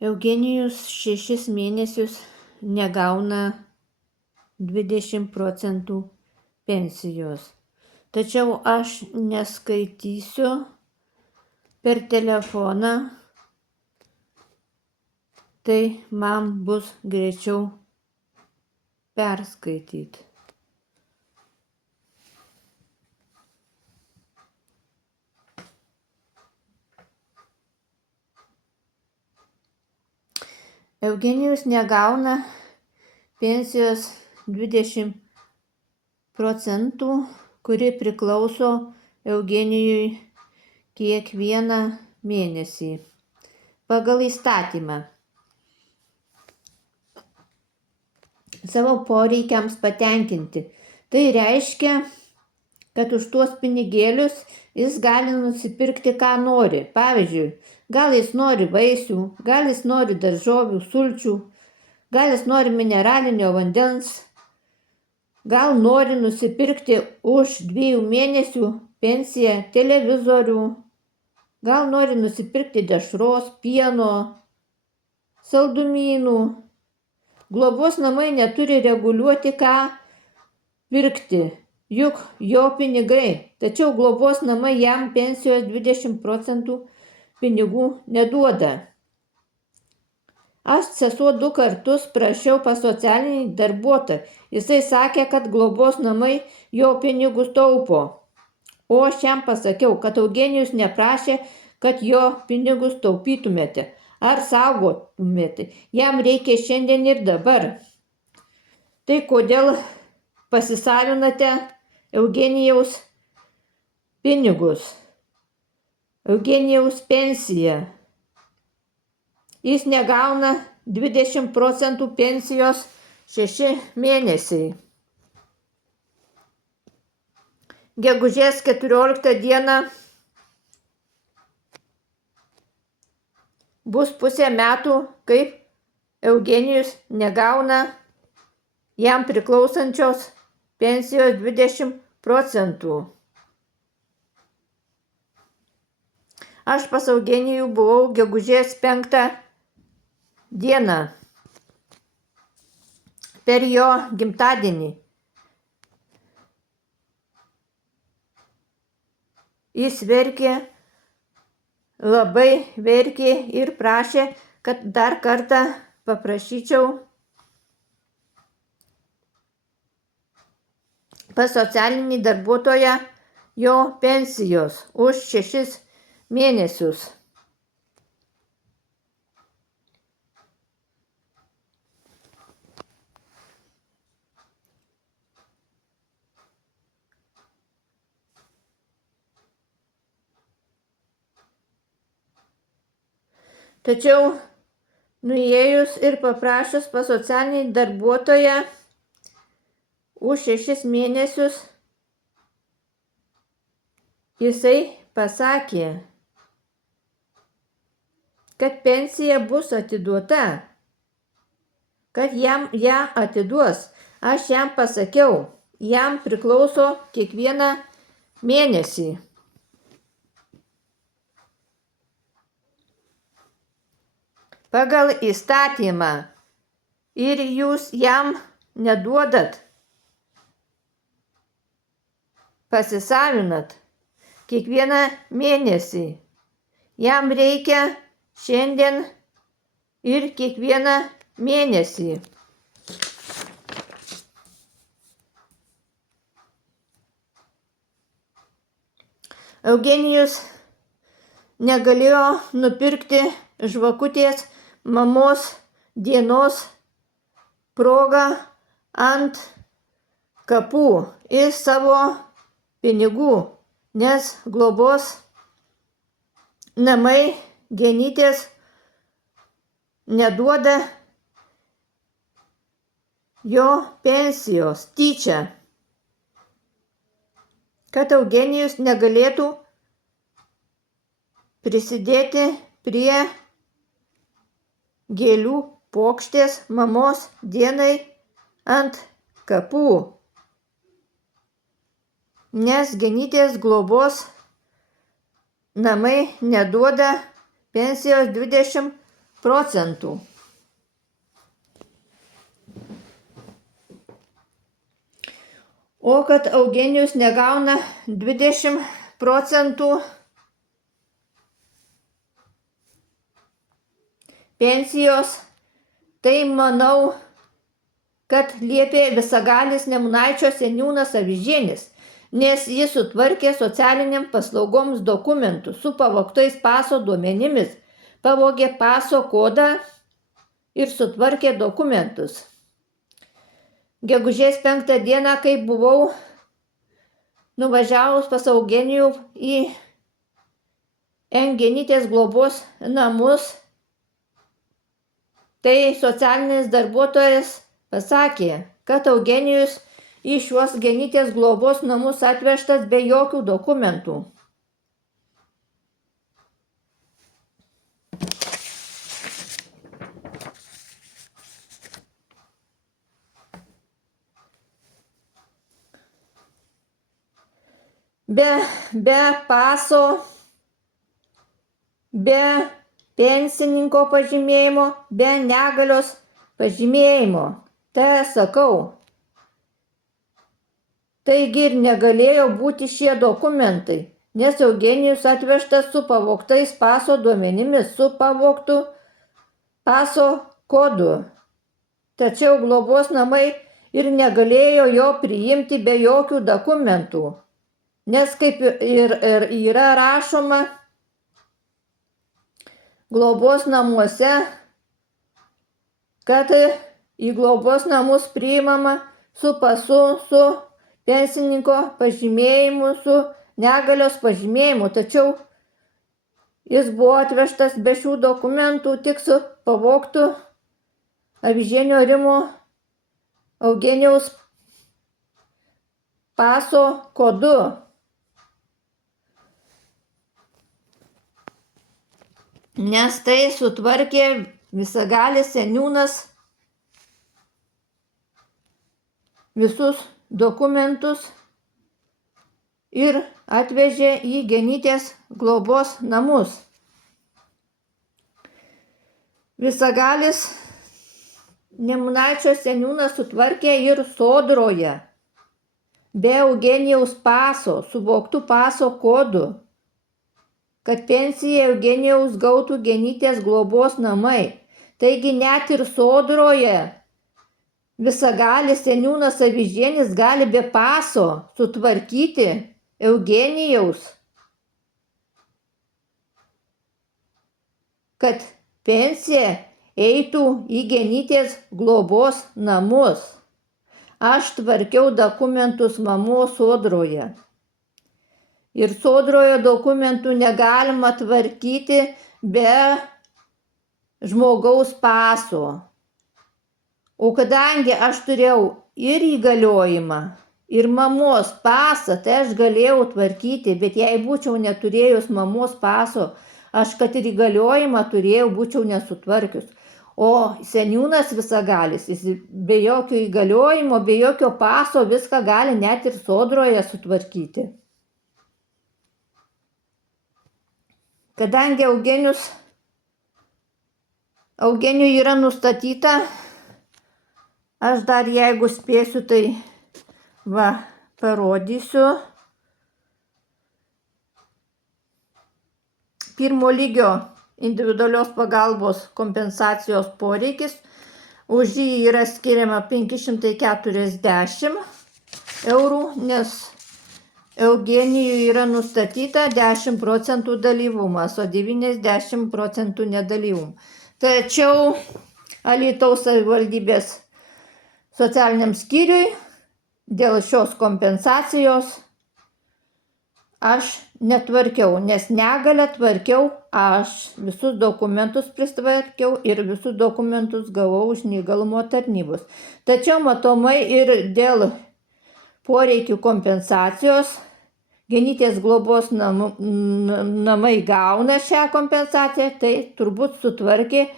Eugenijus 6 mėnesius negauna 20% pensijos. Tačiau aš neskaitysiu per telefoną, tai man bus greičiau perskaityti. Eugenijus negauna pensijos 20%, kuri priklauso Eugenijui kiekvieną mėnesį pagal įstatymą. Savo poreikiams patenkinti. Tai reiškia, kad už tuos pinigėlius jis gali nusipirkti, ką nori. Pavyzdžiui, gal jis nori vaisių, gal jis nori daržovių, sulčių, gal jis nori mineralinio vandens, gal nori nusipirkti už 2 mėnesių pensiją televizorių, gal nori nusipirkti dešros, pieno, saldumynų. Globos namai neturi reguliuoti, ką pirkti, juk jo pinigai, tačiau globos namai jam pensijos 20% pinigų neduoda. Aš sesuo 2 kartus prašiau pas socialinį darbuotoją. Jisai sakė, kad globos namai jo pinigus taupo. O aš jam pasakiau, kad Eugenijus neprašė, kad jo pinigus taupytumėte ar saugotumėte. Jam reikia šiandien ir dabar. Tai kodėl pasisavinate Eugenijaus pinigus, Eugenijaus pensiją? Jis negauna 20% pensijos 6 mėnesiai. Gegužės 14 dieną bus pusė metų, kaip Eugenijus negauna jam priklausančios pensijos 20%. Aš pas Eugenijų buvau gegužės 5 dieną per jo gimtadienį. Jis verkė, labai verkė ir prašė, kad dar kartą paprašyčiau pas socialinį darbuotoją jo pensijos už 6 mėnesius. Tačiau nuėjus ir paprašus pas socialinį darbuotoją už 6 mėnesius, jisai pasakė, kad pensija bus atiduota, kad jam ją atiduos. Aš jam pasakiau, jam priklauso kiekvieną mėnesį. Pagal įstatymą ir jūs jam neduodat, pasisavinat kiekvieną mėnesį. Jam reikia šiandien ir kiekvieną mėnesį. Eugenijus negalėjo nupirkti žvakutės mamos dienos proga ant kapų iš savo pinigų, nes globos namai Genytės neduoda jo pensijos tyčia, kad Eugenijus negalėtų prisidėti prie gėlių puokštės mamos dienai ant kapų, nes Genytės globos namai neduoda pensijos 20% procentų. O kad Eugenijus negauna 20 procentų pensijos, tai manau, kad liepė visagalis Nemunaičio seniūnas Avižėnis, nes jis sutvarkė socialiniam paslaugoms dokumentus su pavogtais paso duomenimis, pavogė paso kodą ir sutvarkė dokumentus. Gegužės 5 dieną, kai buvau nuvažiavus pas Eugenijų į Genytės globos namus, tai socialinis darbuotojas pasakė, kad Eugenijus į šiuos Genytės globos namus atvežtas be jokių dokumentų. Be paso, be pensininko pažymėjimo, be negalios pažymėjimo. Tai sakau. Taigi ir negalėjo būti šie dokumentai, nes Eugenijus atvežtas su pavogtais paso duomenimis, su pavogtu paso kodu. Tačiau globos namai ir negalėjo jo priimti be jokių dokumentų, nes kaip ir yra rašoma globos namuose, kad į globos namus priimama su pasu, su pensininko pažymėjimu, su negalios pažymėjimu, tačiau jis buvo atvežtas be šių dokumentų, tik su pavogtu Avižienio Rimo Eugenijaus paso kodu. Nes tai sutvarkė visagalis seniūnas visus dokumentus ir atvežė į Genytės globos namus. Visagalis Nemunaičio seniūnas sutvarkė ir Sodroje be Eugenijaus paso, suvoktų paso kodų, kad pensiją Eugenijaus gautų Genytės globos namai. Taigi net ir Sodroje visagalis seniūnas Avižėnis gali be paso sutvarkyti Eugenijaus, kad pensija eitų į Genytės globos namus. Aš tvarkiau dokumentus mamos Sodroje. Ir Sodroje dokumentų negalima tvarkyti be žmogaus paso. O kadangi aš turėjau ir įgaliojimą, ir mamos pasą, tai aš galėjau tvarkyti, bet jei būčiau neturėjus mamos paso, aš kad ir įgaliojimą turėjau, būčiau nesutvarkius. O seniūnas visagalis, jis be jokio įgaliojimo, be jokio paso viską gali net ir Sodroje sutvarkyti. Kadangi Eugenijui yra nustatyta, aš dar jeigu spėsiu, tai parodysiu. Pirmo lygio individualios pagalbos kompensacijos poreikis, už jį yra skiriama 540 eurų, nes Eugenijui yra nustatyta 10 procentų dalyvumas, o 90 procentų nedalyvum. Tačiau Alytaus savivaldybės socialiniam skyriui dėl šios kompensacijos aš netvarkiau, nes negalią tvarkiau aš. Visus dokumentus pritvarkiau ir visus dokumentus gavau iš neįgalumo tarnybos. Tačiau matomai ir dėl poreikių kompensacijos Genytės globos namai gauna šią kompensaciją, tai turbūt sutvarkė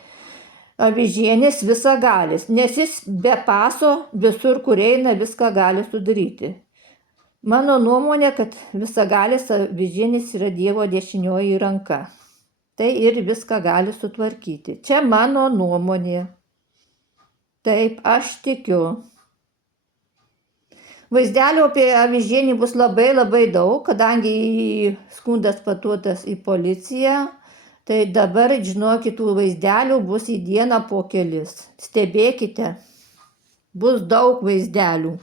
Avižėnis visagalis, nes jis be paso visur, kur eina, viską gali sudaryti. Mano nuomonė, kad visagalis Avižėnis yra Dievo dešinioji ranka. tai ir viską gali sutvarkyti. Čia mano nuomonė. Taip, aš tikiu. Vaizdelių apie avižienį bus labai daug, kadangi skundas paduotas į policiją, tai dabar, žinokit, tų vaizdelių bus į dieną po kelis. Stebėkite, bus daug vaizdelių.